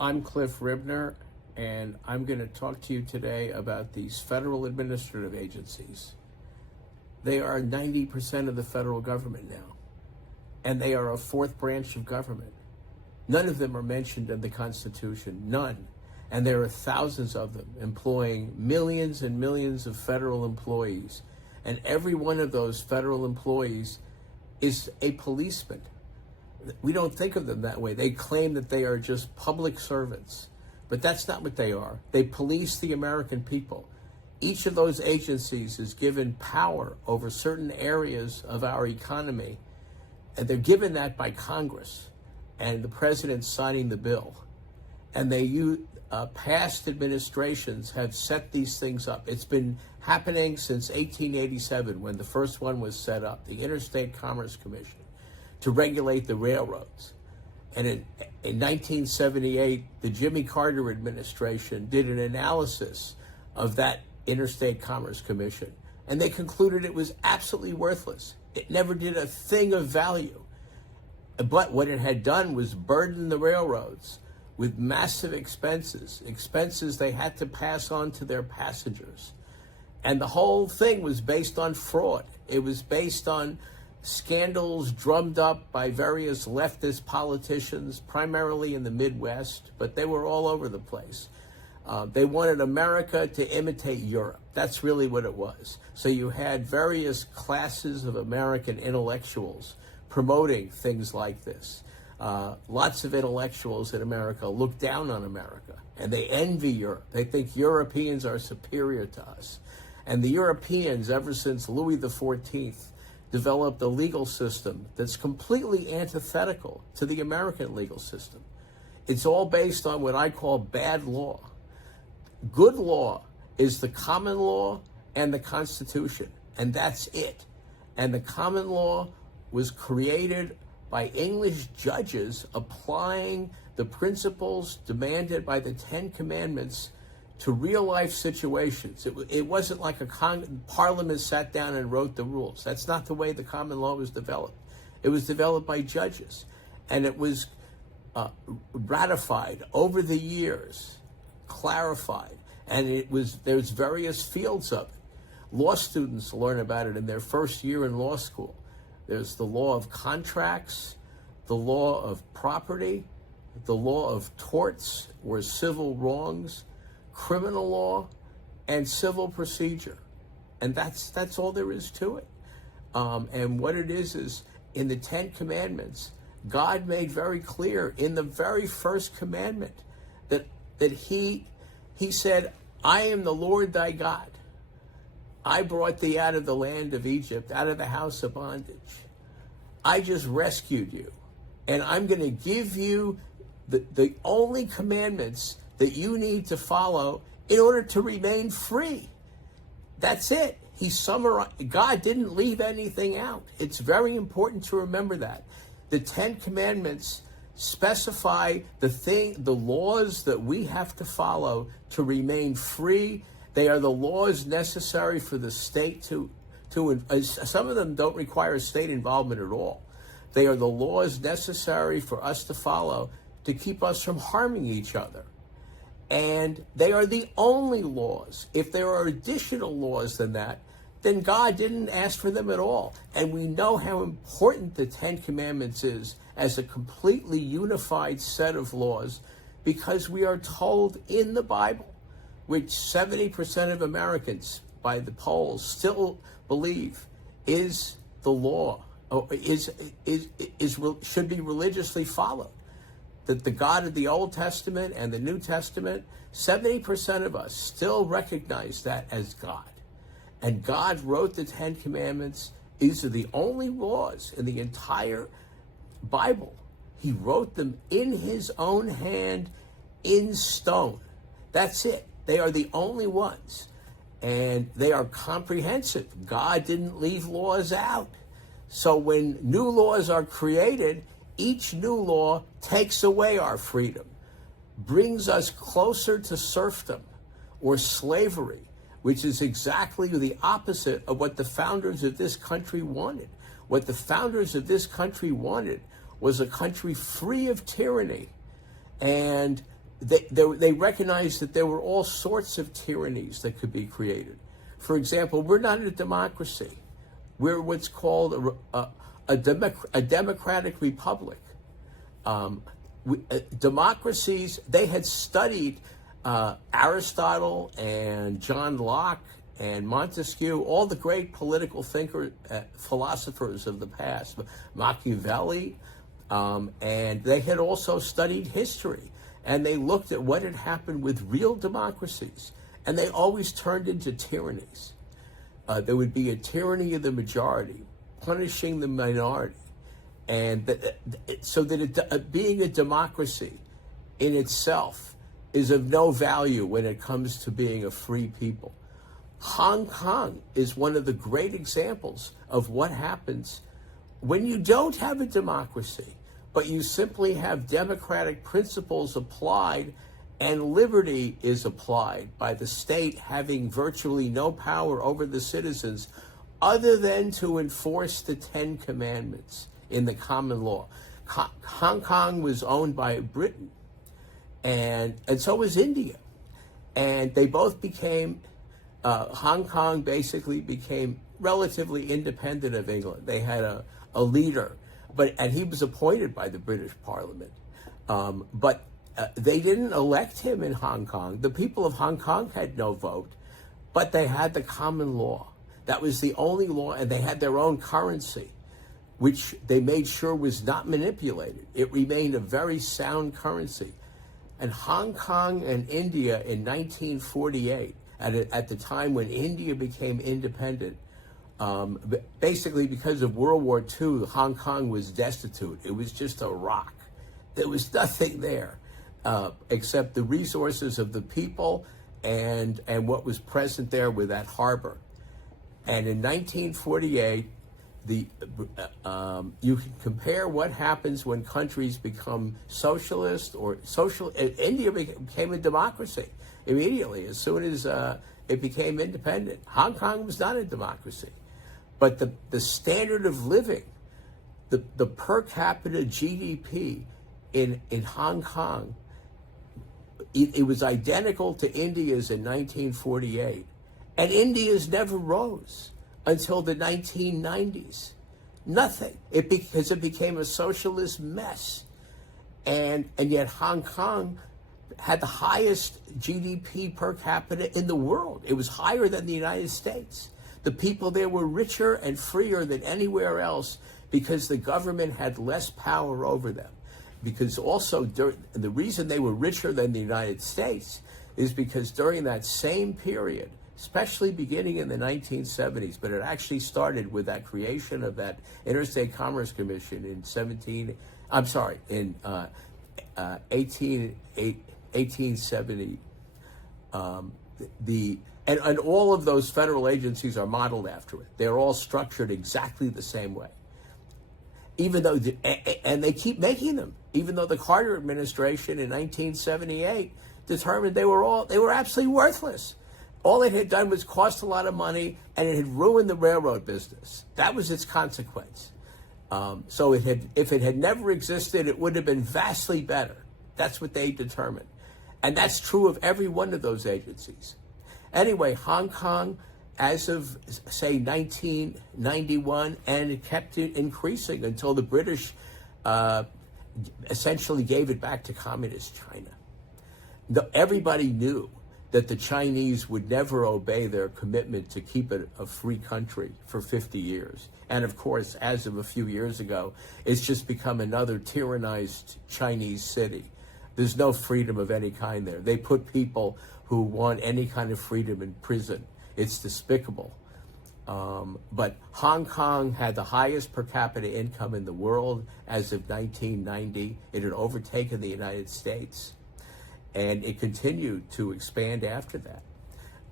I'm Cliff Ribner, and I'm going to talk to you today about these federal administrative agencies. They are 90% of the federal government now, and they are a fourth branch of government. None of them are mentioned in the Constitution, none. And there are thousands of them employing millions and millions of federal employees. And every one of those federal employees is a policeman. We don't think of them that way. They claim that they are just public servants, but that's not what they are. They police the American people. Each of those agencies is given power over certain areas of our economy, and they're given that by Congress and the president signing the bill. And past administrations have set these things up. It's been happening since 1887 when the first one was set up, the Interstate Commerce Commission, to regulate the railroads. And in 1978, the Jimmy Carter administration did an analysis of that Interstate Commerce Commission, and they concluded it was absolutely worthless. It never did a thing of value. But what it had done was burden the railroads with massive expenses they had to pass on to their passengers. And the whole thing was based on fraud. It was based on scandals drummed up by various leftist politicians, primarily in the Midwest, but they were all over the place. They wanted America to imitate Europe. That's really what it was. So you had various classes of American intellectuals promoting things like this. Lots of intellectuals in America look down on America, and they envy Europe. They think Europeans are superior to us. And the Europeans, ever since Louis XIV, developed a legal system that's completely antithetical to the American legal system. It's all based on what I call bad law. Good law is the common law and the Constitution, and that's it. And the common law was created by English judges applying the principles demanded by the Ten Commandments to real-life situations. It wasn't like Parliament sat down and wrote the rules. That's not the way the common law was developed. It was developed by judges, and it was ratified over the years, clarified, and there's various fields of it. Law students learn about it in their first year in law school. There's the law of contracts, the law of property, the law of torts or civil wrongs, criminal law, and civil procedure. And that's all there is to it. And what it is in the Ten Commandments, God made very clear in the very first commandment that he said, I am the Lord thy God. I brought thee out of the land of Egypt, out of the house of bondage. I just rescued you. And I'm going to give you the only commandments that you need to follow in order to remain free. That's it. He summarized. God didn't leave anything out. It's very important to remember that. The Ten Commandments specify the laws that we have to follow to remain free. They are the laws necessary for the state to some of them don't require state involvement at all. They are the laws necessary for us to follow to keep us from harming each other. And they are the only laws. If there are additional laws than that, then God didn't ask for them at all. And we know how important the Ten Commandments is as a completely unified set of laws, because we are told in the Bible, which 70% of Americans by the polls still believe is the law, or should be religiously followed. That the God of the Old Testament and the New Testament, 70% of us still recognize that as God. And God wrote the Ten Commandments. These are the only laws in the entire Bible. He wrote them in his own hand in stone. That's it. They are the only ones. And they are comprehensive. God didn't leave laws out. So when new laws are created, each new law takes away our freedom, brings us closer to serfdom or slavery, which is exactly the opposite of what the founders of this country wanted. What the founders of this country wanted was a country free of tyranny. And they recognized that there were all sorts of tyrannies that could be created. For example, we're not a democracy. We're what's called a democratic republic. Democracies, they had studied Aristotle and John Locke and Montesquieu, all the great political philosophers of the past, Machiavelli, and they had also studied history. And they looked at what had happened with real democracies, and they always turned into tyrannies. There would be a tyranny of the majority, punishing the minority. And so that being a democracy in itself is of no value when it comes to being a free people. Hong Kong is one of the great examples of what happens when you don't have a democracy, but you simply have democratic principles applied and liberty is applied by the state having virtually no power over the citizens other than to enforce the 10 Commandments in the common law. Hong Kong was owned by Britain, and so was India. And they both became, Hong Kong basically became relatively independent of England. They had a leader, and he was appointed by the British Parliament. But they didn't elect him in Hong Kong. The people of Hong Kong had no vote, but they had the common law. That was the only law, and they had their own currency, which they made sure was not manipulated. It remained a very sound currency. And Hong Kong and India in 1948, at the time when India became independent, basically because of World War II, Hong Kong was destitute. It was just a rock. There was nothing there except the resources of the people and what was present there with that harbor. And in 1948, you can compare what happens when countries become socialist or social. India became a democracy immediately as soon as it became independent. Hong Kong was not a democracy, but the standard of living, the per capita GDP in Hong Kong, it was identical to India's in 1948, and India's never rose until the 1990s. Nothing. Because it became a socialist mess. And yet Hong Kong had the highest GDP per capita in the world. It was higher than the United States. The people there were richer and freer than anywhere else because the government had less power over them. Because also, the reason they were richer than the United States is because during that same period, especially beginning in the 1970s, but it actually started with that creation of that Interstate Commerce Commission in 1870. And all of those federal agencies are modeled after it. They're all structured exactly the same way. Even though, and they keep making them, even though the Carter administration in 1978 determined they were absolutely worthless. All it had done was cost a lot of money, and it had ruined the railroad business. That was its consequence. So if it had never existed, it would have been vastly better. That's what they determined. And that's true of every one of those agencies. Anyway, Hong Kong, as of, say, 1991, and it kept it increasing until the British essentially gave it back to communist China. Everybody knew that the Chinese would never obey their commitment to keep it a free country for 50 years. And of course, as of a few years ago, it's just become another tyrannized Chinese city. There's no freedom of any kind there. They put people who want any kind of freedom in prison. It's despicable. But Hong Kong had the highest per capita income in the world as of 1990. It had overtaken the United States. And it continued to expand after that.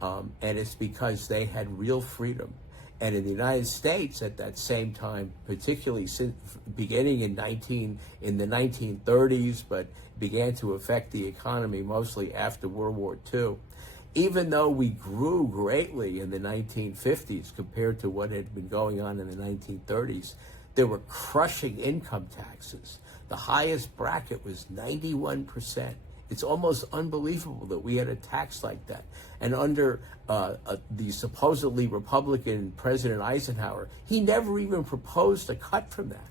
And it's because they had real freedom. And in the United States at that same time, particularly since beginning in the 1930s, but began to affect the economy mostly after World War II, even though we grew greatly in the 1950s compared to what had been going on in the 1930s, there were crushing income taxes. The highest bracket was 91%. It's almost unbelievable that we had a tax like that. And under the supposedly Republican President Eisenhower, he never even proposed a cut from that.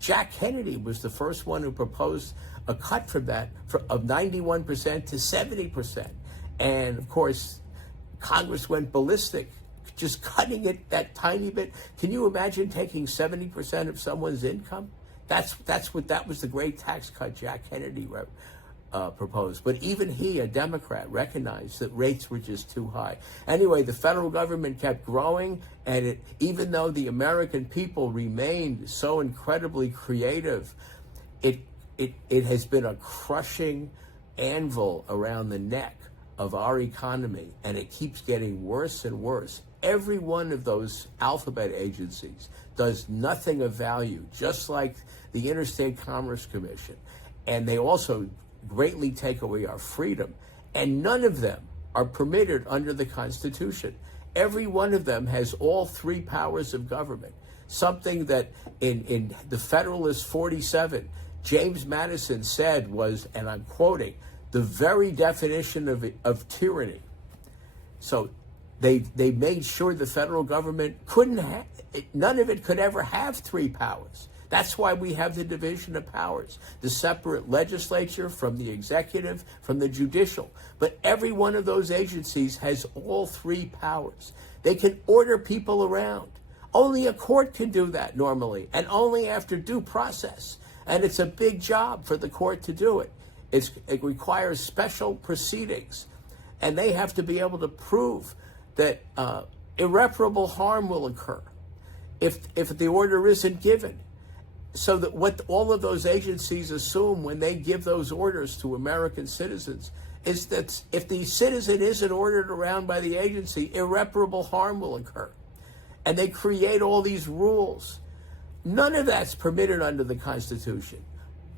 Jack Kennedy was the first one who proposed a cut from that of 91% to 70%. And of course, Congress went ballistic, just cutting it that tiny bit. Can you imagine taking 70% of someone's income? That was the great tax cut Jack Kennedy proposed. But even he, a Democrat, recognized that rates were just too high. Anyway, the federal government kept growing, and even though the American people remained so incredibly creative, it has been a crushing anvil around the neck of our economy, and it keeps getting worse and worse. Every one of those alphabet agencies does nothing of value, just like the Interstate Commerce Commission. And they also greatly take away our freedom. And none of them are permitted under the Constitution. Every one of them has all three powers of government, something that in the Federalist 47, James Madison said was, and I'm quoting, the very definition of tyranny. So they made sure the federal government none of it could ever have three powers. That's why we have the division of powers, the separate legislature from the executive, from the judicial. But every one of those agencies has all three powers. They can order people around. Only a court can do that normally, and only after due process. And it's a big job for the court to do it. It requires special proceedings, and they have to be able to prove that irreparable harm will occur if the order isn't given. So that what all of those agencies assume when they give those orders to American citizens is that if the citizen isn't ordered around by the agency, irreparable harm will occur. And they create all these rules. None of that's permitted under the Constitution.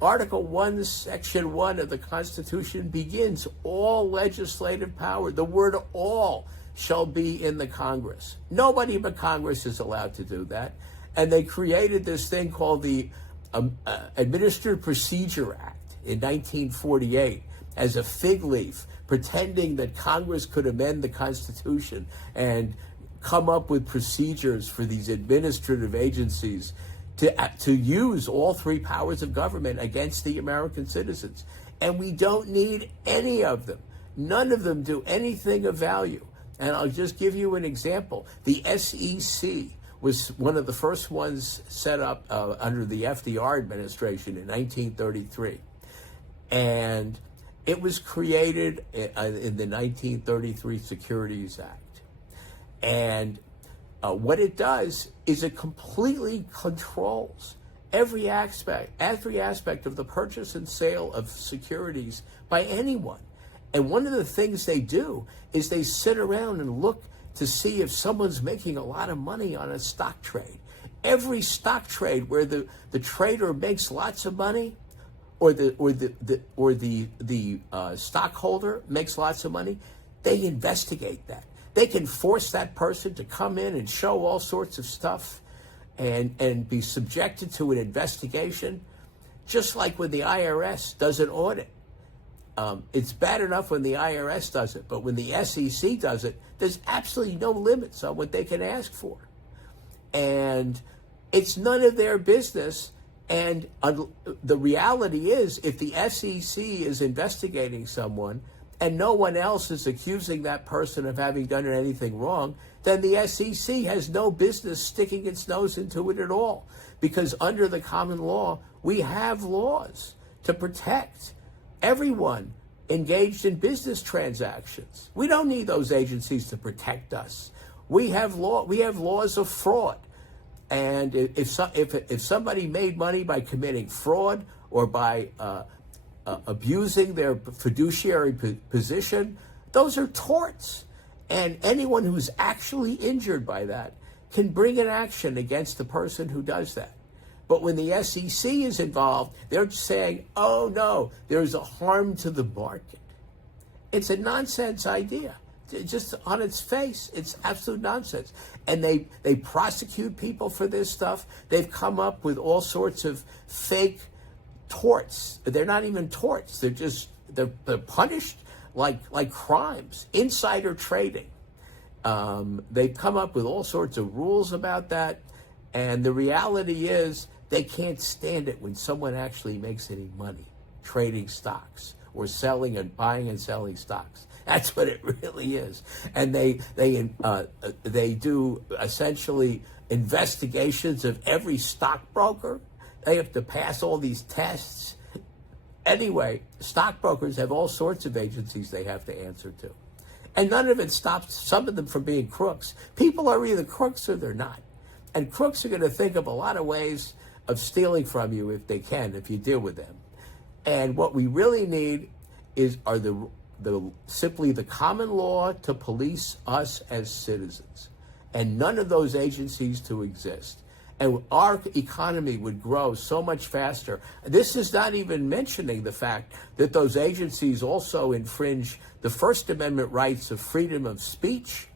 Article 1, Section 1 of the Constitution begins, all legislative power, the word all, shall be in the Congress. Nobody but Congress is allowed to do that. And they created this thing called the Administrative Procedure Act in 1948 as a fig leaf, pretending that Congress could amend the Constitution and come up with procedures for these administrative agencies to use all three powers of government against the American citizens. And we don't need any of them. None of them do anything of value. And I'll just give you an example. The SEC was one of the first ones set up under the FDR administration in 1933. And it was created in the 1933 Securities Act. And what it does is it completely controls every aspect of the purchase and sale of securities by anyone. And one of the things they do is they sit around and look to see if someone's making a lot of money on a stock trade. Every stock trade where the trader makes lots of money, or the stockholder makes lots of money, they investigate that. They can force that person to come in and show all sorts of stuff and be subjected to an investigation, just like when the IRS does an audit. It's bad enough when the IRS does it, but when the SEC does it, there's absolutely no limits on what they can ask for. And it's none of their business. And the reality is, if the SEC is investigating someone and no one else is accusing that person of having done anything wrong, then the SEC has no business sticking its nose into it at all. Because under the common law, we have laws to protect everyone engaged in business transactions. We don't need those agencies to protect us. We have laws of fraud. And if somebody made money by committing fraud or by abusing their fiduciary position, those are torts. And anyone who's actually injured by that can bring an action against the person who does that. But when the SEC is involved, they're saying, oh no, there's a harm to the market. It's a nonsense idea. Just on its face, it's absolute nonsense. And they prosecute people for this stuff. They've come up with all sorts of fake torts. They're not even torts. They're just They're punished like crimes, insider trading. They've come up with all sorts of rules about that, and the reality is they can't stand it when someone actually makes any money trading stocks or selling and buying and selling stocks. That's what it really is. And they do essentially investigations of every stockbroker. They have to pass all these tests. Anyway, stockbrokers have all sorts of agencies they have to answer to. And none of it stops some of them from being crooks. People are either crooks or they're not. And crooks are going to think of a lot of ways of stealing from you if they can, if you deal with them. And what we really need are simply the common law to police us as citizens, and none of those agencies to exist. And our economy would grow so much faster. This is not even mentioning the fact that those agencies also infringe the First Amendment rights of freedom of speech.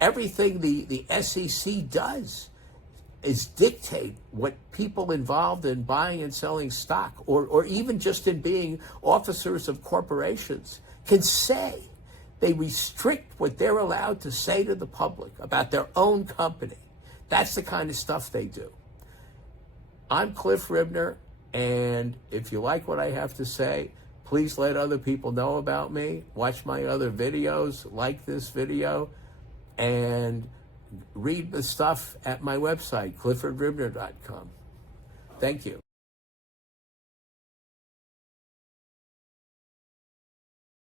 Everything the SEC does is dictate what people involved in buying and selling stock, or even just in being officers of corporations, can say. They restrict what they're allowed to say to the public about their own company. That's the kind of stuff they do. I'm Cliff Ribner, and if you like what I have to say, please let other people know about me. Watch my other videos, like this video, and read the stuff at my website, cliffordribner.com. Thank you.